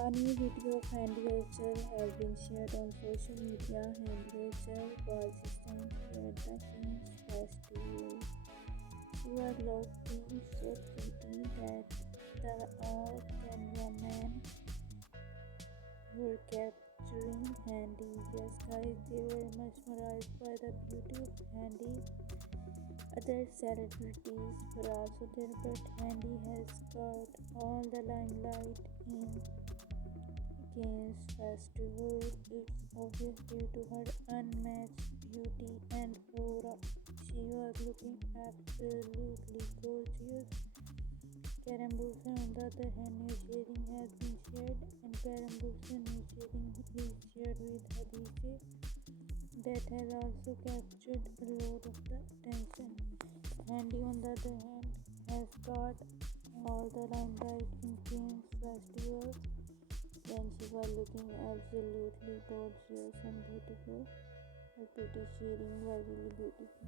A new video of Handy Culture has been shared on social media. Handy Culture was essentially at the King's Festival. You are looking so pretty that the all cameramen were capturing Handy. Yes, guys, they were mesmerized by the beauty of Handy. Other celebrities were also there, but Handy has got all the limelight in Cannes Festival. It's obvious due to her unmatched beauty and aura. She was looking absolutely gorgeous. Karen Wilson, on the other hand, new shading has been shared, and Karen Wilson new shading is shared with Hadise. That has also captured a lot of the attention. Handy, on the other hand, has got all the limelight in Cannes Festival when she was looking absolutely gorgeous and beautiful. Her pretty shading was really beautiful.